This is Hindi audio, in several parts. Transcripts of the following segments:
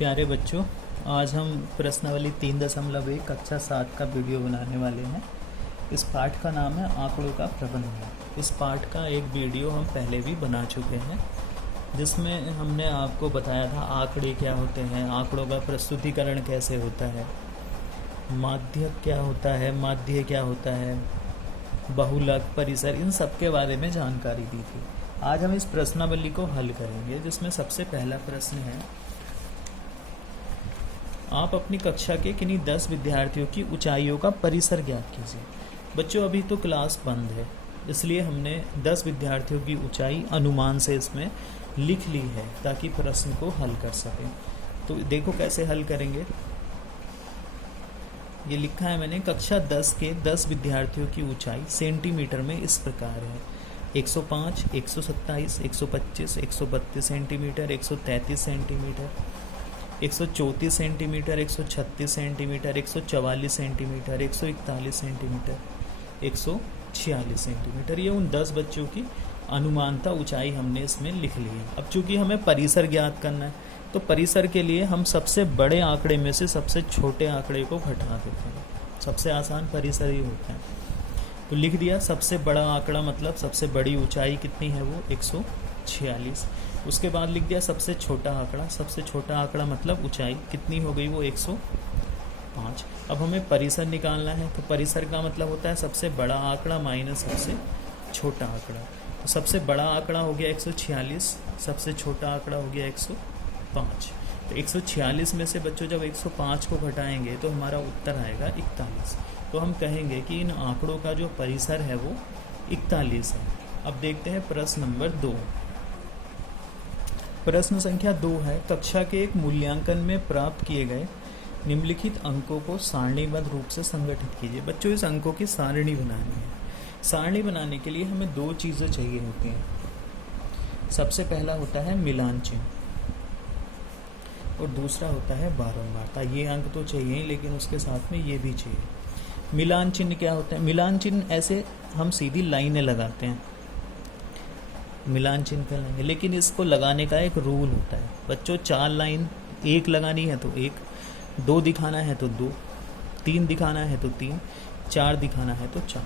प्यारे बच्चों, आज हम प्रश्नावली 3.1 कक्षा 7 का वीडियो बनाने वाले हैं। इस पाठ का नाम है आंकड़ों का प्रबंधन। इस पाठ का एक वीडियो हम पहले भी बना चुके हैं, जिसमें हमने आपको बताया था आंकड़े क्या होते हैं, आंकड़ों का प्रस्तुतिकरण कैसे होता है, माध्यक क्या होता है, माध्य क्या होता है, बहुलक, परिसर, इन सब के बारे में जानकारी दी थी। आज हम इस प्रश्नावली को हल करेंगे, जिसमें सबसे पहला प्रश्न है, आप अपनी कक्षा के किन्हीं 10 विद्यार्थियों की ऊंचाइयों का परिसर ज्ञात कीजिए। बच्चों, अभी तो क्लास बंद है, इसलिए हमने 10 विद्यार्थियों की ऊंचाई अनुमान से इसमें लिख ली है ताकि प्रश्न को हल कर सकें। तो देखो कैसे हल करेंगे। ये लिखा है मैंने, कक्षा 10 के 10 विद्यार्थियों की ऊंचाई सेंटीमीटर में इस प्रकार है: 105, 127, 125, 132 centimetre, 133 centimetre, 134 centimetre, 136 centimetre, 144 centimetre, 141 centimetre, 146 centimetre. ये उन 10 बच्चों की अनुमानता ऊंचाई हमने इसमें लिख ली है। अब चूंकि हमें परिसर ज्ञात करना है, तो परिसर के लिए हम सबसे बड़े आंकड़े में से सबसे छोटे आंकड़े को घटा देते हैं। सबसे आसान परिसर ही होता है। तो लिख दिया, सबसे बड़ा आंकड़ा मतलब सबसे बड़ी ऊंचाई कितनी है, वो 146। उसके बाद लिख दिया सबसे छोटा आंकड़ा, सबसे छोटा आंकड़ा मतलब ऊंचाई कितनी हो गई, वो 105। अब हमें परिसर निकालना है, तो परिसर का मतलब होता है सबसे बड़ा आंकड़ा माइनस सबसे छोटा आंकड़ा। तो सबसे बड़ा आंकड़ा हो गया 146, सबसे छोटा आंकड़ा हो गया 105। तो 146 में से बच्चों जब 105 को घटाएंगे तो हमारा उत्तर आएगा 41। तो हम कहेंगे कि इन आंकड़ों का जो परिसर है वो 41 है। अब देखते हैं प्रश्न नंबर 2। प्रश्न संख्या 2 है, कक्षा के एक मूल्यांकन में प्राप्त किए गए निम्नलिखित अंकों को सारणीबद्ध रूप से संगठित कीजिए। बच्चों, इस अंकों की सारणी बनानी है। सारणी बनाने के लिए हमें 2 चीज़ें चाहिए होती हैं। सबसे पहला होता है मिलान चिन्ह और दूसरा होता है बारंबारता। ये अंक तो चाहिए, लेकिन उसके साथ में ये भी चाहिए। मिलान चिन्ह क्या होता है? मिलान चिन्ह ऐसे हम सीधी लाइनें लगाते हैं, मिलान चिन्ह कहलाएंगे, लेकिन इसको लगाने का एक रूल होता है। बच्चों, 4 लाइन एक लगानी है तो 1, 2 दिखाना है तो 2, 3 दिखाना है तो 3, 4 दिखाना है तो 4।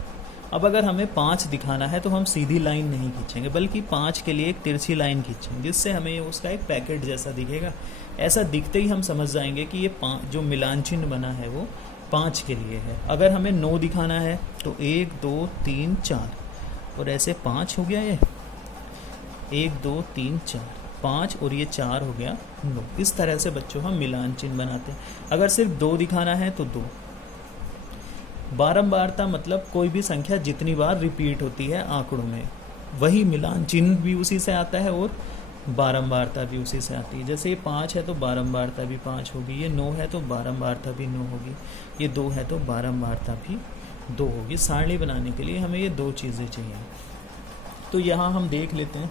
अब अगर हमें 5 दिखाना है तो हम सीधी लाइन नहीं खींचेंगे, बल्कि 5 के लिए एक तिरछी लाइन खींचेंगे, जिससे हमें उसका एक पैकेट जैसा दिखेगा। ऐसा दिखते ही हम समझ जाएंगे कि ये जो मिलान चिन्ह बना है वो 5 के लिए है। अगर हमें 9 दिखाना है तो 1, 2, 3, 4 और ऐसे 5 हो गया, ये 1, 2, 3, 4, 5 और ये 4 हो गया 9। इस तरह से बच्चों हम मिलान चिन्ह बनाते हैं। अगर सिर्फ 2 दिखाना है तो 2। बारंबारता मतलब कोई भी संख्या जितनी बार रिपीट होती है आंकड़ों में, वही मिलान चिन्ह भी उसी से आता है और बारंबारता भी उसी से आती है। जैसे ये 5 है तो बारंबारता भी 5 होगी, ये 9 है तो बारंबारता भी 9 होगी, ये 2 है तो बारंबारता भी 2 होगी। सारणी बनाने के लिए हमें ये 2 चीज़ें चाहिए। तो यहाँ हम देख लेते हैं,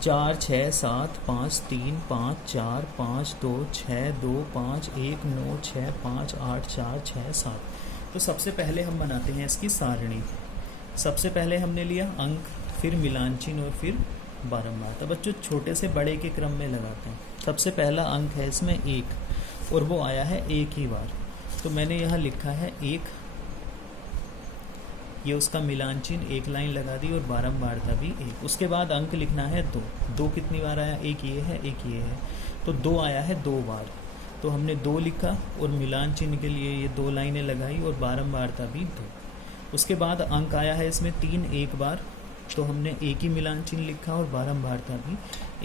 4, 6, 7, 5, 3, 5, 4, 5, 2, 6, 2, 5, 1, 9, 6, 5, 8, 4, 6, 7। तो सबसे पहले हम बनाते हैं इसकी सारणी। सबसे पहले हमने लिया अंक, फिर मिलान चिन्ह और फिर बारंबारता। बच्चों, छोटे से बड़े के क्रम में लगाते हैं। सबसे पहला अंक है इसमें 1 और वो आया है एक ही बार, तो मैंने यहाँ लिखा है 1। ये उसका मिलान चिन्ह, एक लाइन लगा दी और बारंबारता भी 1। उसके बाद अंक लिखना है 2। 2 कितनी बार आया? एक ये है, एक ये है, तो 2 आया है 2 बार। तो हमने 2 लिखा और मिलान चिन्ह के लिए ये 2 लाइनें लगाई और बारंबारता भी 2। उसके बाद अंक आया है इसमें 3 एक बार, तो हमने एक ही मिलान चिन्ह लिखा और बारंबारता भी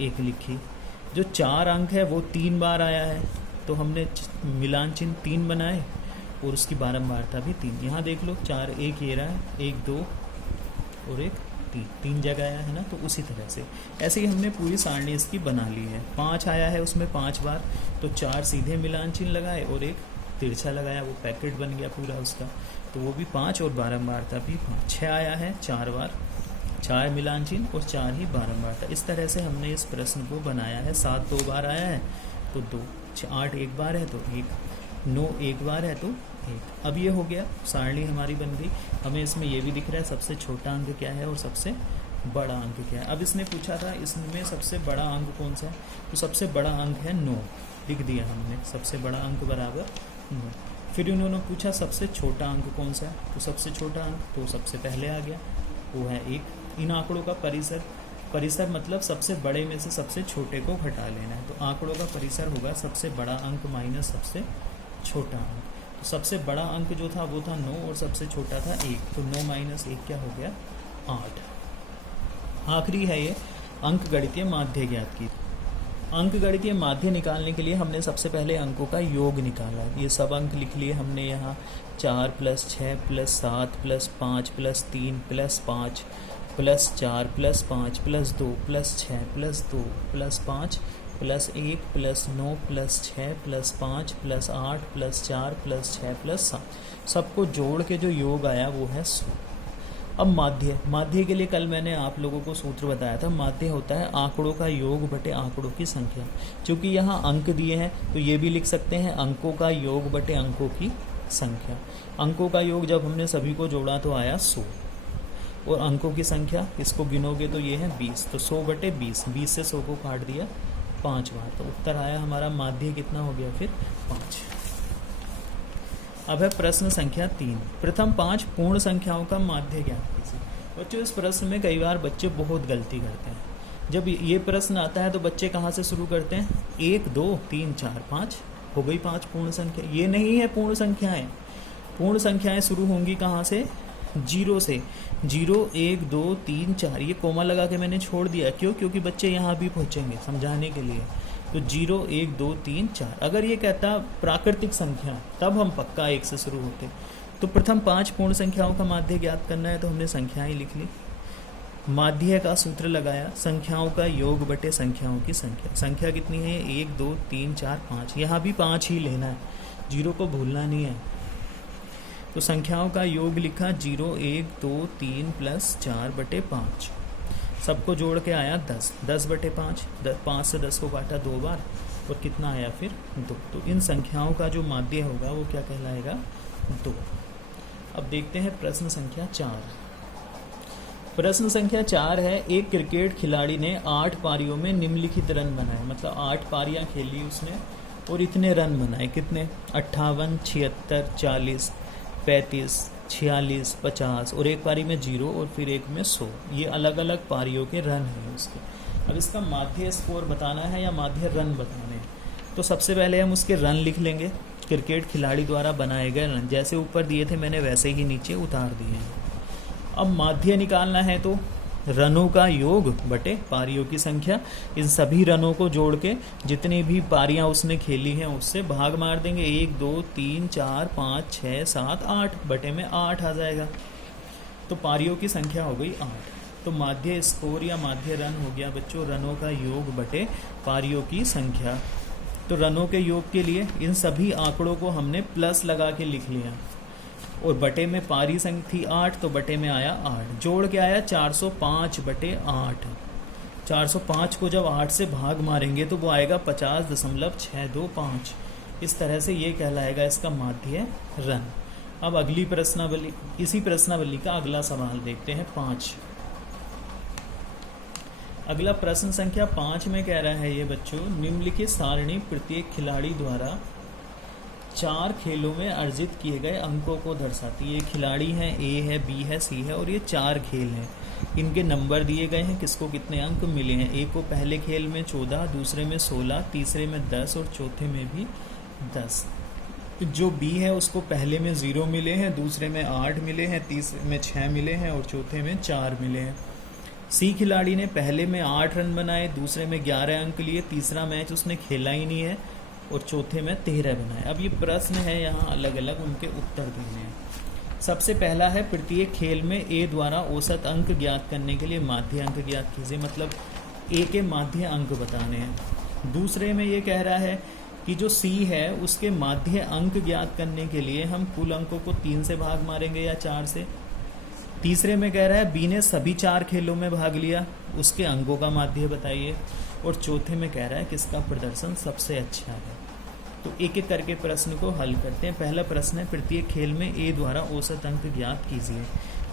1 लिखी। जो 4 अंक है वो 3 बार आया है, तो हमने मिलान चिन्ह 3 बनाए और उसकी बारंबारता भी 3। यहाँ देख लो, 4 एक ये रहा है, 1 2 और 1 3 जगह आया है ना। तो उसी तरह से ऐसे ही हमने पूरी सारणी इसकी बना ली है। 5 आया है उसमें 5 बार, तो 4 सीधे मिलान चिन्ह लगाए और 1 तिरछा लगाया, वो पैकेट बन गया पूरा उसका, तो वो भी 5 और बारंबारता भी 5। 6 आया है 4 बार, 4 मिलान चिन्ह और 4 ही बारंबारता। इस तरह से हमने इस प्रश्न को बनाया है। 7 2 बार आया है तो 2, 8 एक बार है तो 1, 9 एक बार है तो 1। अब ये हो गया, सारणी हमारी बन गई। हमें इसमें ये भी दिख रहा है सबसे छोटा अंक क्या है और सबसे बड़ा अंक क्या है। अब इसने पूछा था इसमें सबसे बड़ा अंक कौन सा है, तो सबसे बड़ा अंक है 9। लिख दिया हमने, सबसे बड़ा अंक बराबर 9। फिर उन्होंने पूछा सबसे छोटा अंक कौन सा है, तो सबसे छोटा अंक तो सबसे पहले आ गया, वो है 1। इन आंकड़ों का परिसर, परिसर मतलब सबसे बड़े में से सबसे छोटे को घटा लेना है, तो आंकड़ों का परिसर होगा सबसे बड़ा अंक माइनस सबसे छोटा अंक। तो सबसे बड़ा अंक जो था वो था 9 और सबसे छोटा था 1, तो 9 माइनस 1 क्या हो गया 8। आखिरी है ये अंक गणितीय माध्य ज्ञात की। अंक गणितीय माध्य निकालने के लिए हमने सबसे पहले अंकों का योग निकाला। ये सब अंक लिख लिए हमने यहाँ 4 + 6 + 7 + 5 + 3 + 5 + 4 + 5 + 2 + 6 + 2 + 5 + 1 + 9 + 6 + 5 + 8 + 4 + 6 + 7 सबको जोड़ के जो योग आया वो है 100। अब माध्य, माध्य के लिए कल मैंने आप लोगों को सूत्र बताया था। माध्य होता है आंकड़ों का योग बटे आंकड़ों की संख्या। क्योंकि यहाँ अंक दिए हैं तो ये भी लिख सकते हैं अंकों का योग बटे अंकों की संख्या। अंकों का योग जब हमने सभी को जोड़ा तो आया 100, और अंकों की संख्या इसको गिनोगे तो ये है 20, तो 100 बटे 20, 20 से 100 को काट दिया 5 बार, तो उत्तर आया हमारा माध्य कितना हो गया फिर 5। अब है प्रश्न संख्या 3। प्रथम 5 पूर्ण संख्याओं का माध्य ज्ञात कीजिए। बच्चों इस प्रश्न में कई बार बच्चे बहुत गलती करते हैं। जब ये प्रश्न आता है तो बच्चे कहाँ से शुरू करते हैं, 1 2 3 4 5 हो गई 5 पूर्ण संख्या। ये नहीं है पूर्ण संख्याएं। पूर्ण संख्याएं शुरू होंगी कहाँ से, 0 से। 0 1 2 3 4 ये कोमा लगा के मैंने छोड़ दिया, क्यों, क्योंकि बच्चे यहाँ भी पहुँचेंगे समझाने के लिए। तो 0 1 2 3 4। अगर ये कहता प्राकृतिक संख्या तब हम पक्का 1 से शुरू होते। तो प्रथम 5 पूर्ण संख्याओं का माध्य ज्ञात करना है तो हमने संख्याएं लिख ली। माध्य का सूत्र लगाया, संख्याओं का योग बटे संख्याओं की संख्या। संख्या कितनी है 1 2 3 4 5, यहाँ भी 5 ही लेना है, 0 को भूलना नहीं है। तो संख्याओं का योग लिखा 0 1 2 3 + 4 बटे 5, सबको जोड़ के आया 10, 10 बटे 5, 5 से 10 को काटा 2 बार और कितना आया फिर 2। तो इन संख्याओं का जो माध्य होगा वो क्या कहलाएगा 2। अब देखते हैं प्रश्न संख्या 4। प्रश्न संख्या 4 है, एक क्रिकेट खिलाड़ी ने 8 पारियों में निम्नलिखित रन बनाए। मतलब 8 पारियां खेली उसने और इतने रन बनाए, कितने 58 76 40 35 46 50 और एक पारी में 0 और फिर एक में 100। ये अलग अलग पारियों के रन हैं उसके। अब इसका माध्य स्कोर बताना है या माध्य रन बताने हैं, तो सबसे पहले हम उसके रन लिख लेंगे, क्रिकेट खिलाड़ी द्वारा बनाए गए रन। जैसे ऊपर दिए थे मैंने वैसे ही नीचे उतार दिए हैं। अब माध्य निकालना है तो रनों का योग बटे पारियों की संख्या। इन सभी रनों को जोड़ के जितनी भी पारियां उसने खेली हैं उससे भाग मार देंगे। 1 2 3 4 5 6 7 8 बटे में 8 आ जाएगा। तो पारियों की संख्या हो गई 8। तो माध्य स्कोर या माध्य रन हो गया बच्चों रनों का योग बटे पारियों की संख्या। तो रनों के योग के लिए इन सभी आंकड़ों को हमने प्लस लगा के लिख लिया और बटे में पारी संख्या थी 8 तो बटे में आया 8, जोड़ के आया 405 बटे 8। 405 को जब 8 से भाग मारेंगे तो वो आएगा 50.625। इस तरह से ये कहलाएगा इसका माध्य रन। अब अगली प्रश्नावली, इसी प्रश्नावली का अगला सवाल देखते हैं 5। अगला प्रश्न संख्या 5 में कह रहा है ये बच्चों, निम्नलिखित सारणी प्रत्येक खिलाड़ी द्वारा 4 खेलों में अर्जित किए गए अंकों को दर्शाती है। ये खिलाड़ी हैं, ए है, बी है, सी है और ये 4 खेल हैं। इनके नंबर दिए गए हैं, किसको कितने अंक मिले हैं। ए को पहले खेल में 14, दूसरे में 16, तीसरे में 10 और चौथे में भी 10। जो बी है उसको पहले में 0 मिले हैं, दूसरे में 8 मिले हैं, तीसरे में 6 मिले हैं और चौथे में 4 मिले हैं। सी खिलाड़ी ने पहले में 8 रन बनाए, दूसरे में 11 अंक लिए, तीसरा मैच उसने खेला ही नहीं है और चौथे में 13 बनाए। अब ये प्रश्न है, यहाँ अलग अलग उनके उत्तर देने हैं। सबसे पहला है, प्रत्येक खेल में ए द्वारा औसत अंक ज्ञात करने के लिए माध्य अंक ज्ञात कीजिए। मतलब ए के माध्य अंक बताने हैं। दूसरे में ये कह रहा है कि जो सी है उसके माध्य अंक ज्ञात करने के लिए हम कुल अंकों को 3 से भाग मारेंगे या 4 से। तीसरे में कह रहा है बी ने सभी 4 खेलों में भाग लिया, उसके अंकों का माध्य बताइए। और चौथे में कह रहा है किसका प्रदर्शन सबसे अच्छा है। तो एक एक करके प्रश्न को हल करते हैं। पहला प्रश्न है, प्रत्येक खेल में ए द्वारा औसत अंक ज्ञात कीजिए।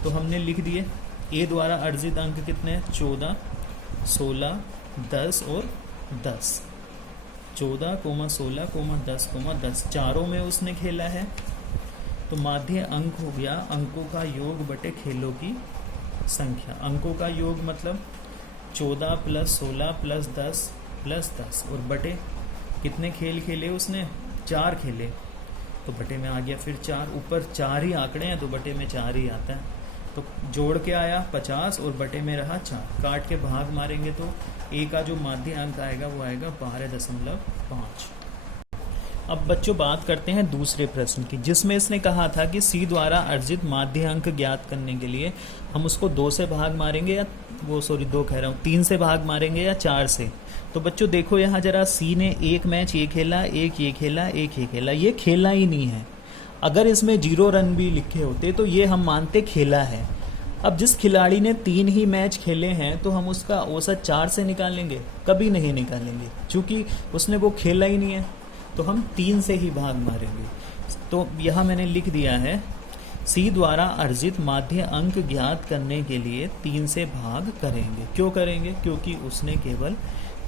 तो हमने लिख दिए ए द्वारा अर्जित अंक कितने हैं, 14, 16, 10 और 10। 14,16,10,10 चारों में उसने खेला है। तो माध्य अंक हो गया अंकों का योग बटे खेलों की संख्या। अंकों का योग मतलब 14 + 16 + 10 + 10 और बटे कितने खेल खेले उसने, 4 खेले, तो बटे में आ गया फिर 4। ऊपर 4 ही आंकड़े हैं तो बटे में 4 ही आता है। तो जोड़ के आया 50 और बटे में रहा 4। काट के भाग मारेंगे तो ए का जो माध्य अंक आएगा वो आएगा 12.5। अब बच्चों बात करते हैं दूसरे प्रश्न की, जिसमें इसने कहा था कि सी द्वारा अर्जित माध्य अंक ज्ञात करने के लिए हम उसको 2 से भाग मारेंगे या 3 से भाग मारेंगे या 4 से। तो बच्चों देखो यहाँ जरा, सी ने एक मैच ये खेला, एक ये खेला, एक ये खेला, ये खेला ही नहीं है। अगर इसमें 0 रन भी लिखे होते तो ये हम मानते खेला है। अब जिस खिलाड़ी ने 3 ही मैच खेले हैं तो हम उसका औसत 4 से निकालेंगे? कभी नहीं निकालेंगे, क्योंकि उसने वो खेला ही नहीं है। तो हम 3 से ही भाग मारेंगे। तो यहाँ मैंने लिख दिया है, सी द्वारा अर्जित माध्य अंक ज्ञात करने के लिए 3 से भाग करेंगे। क्यों करेंगे? क्योंकि उसने केवल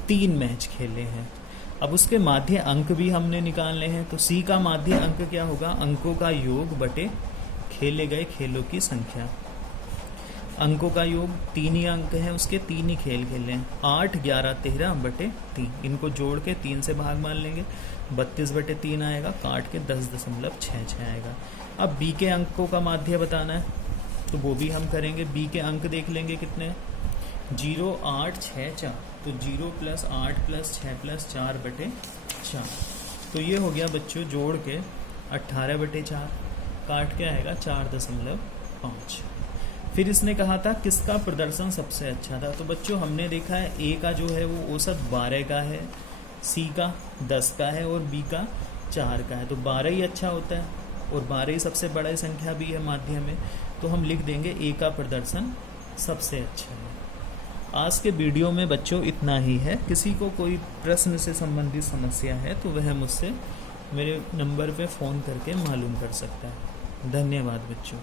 3 मैच खेले हैं। अब उसके माध्य अंक भी हमने निकालने हैं। तो सी का माध्य अंक क्या होगा? अंकों का योग बटे खेले गए खेलों की संख्या। अंकों का योग 3 ही अंक हैं उसके, 3 ही खेल खेले हैं। 8, 11, 13 बटे 3, इनको जोड़ के 3 से भाग मान लेंगे, 32 बटे 3 आएगा, काट के 10.66 आएगा। अब बी के अंकों का माध्य बताना है तो वो भी हम करेंगे। बी के अंक देख लेंगे कितने, 0, 8, 6, 4। तो 0 + 8 + 6 + 4 बटे 4। तो ये हो गया बच्चों जोड़ के 18 बटे 4, काट के आएगा 4.5। फिर इसने कहा था किसका प्रदर्शन सबसे अच्छा था। तो बच्चों हमने देखा है ए का जो है वो औसत 12 का है, सी का 10 का है और बी का 4 का है। तो 12 ही अच्छा होता है और 12 ही सबसे बड़ा संख्या भी है माध्य में। तो हम लिख देंगे ए का प्रदर्शन सबसे अच्छा है। आज के वीडियो में बच्चों इतना ही है। किसी को कोई प्रश्न से संबंधित समस्या है तो वह मुझसे मेरे नंबर पे फ़ोन करके मालूम कर सकता है। धन्यवाद बच्चों।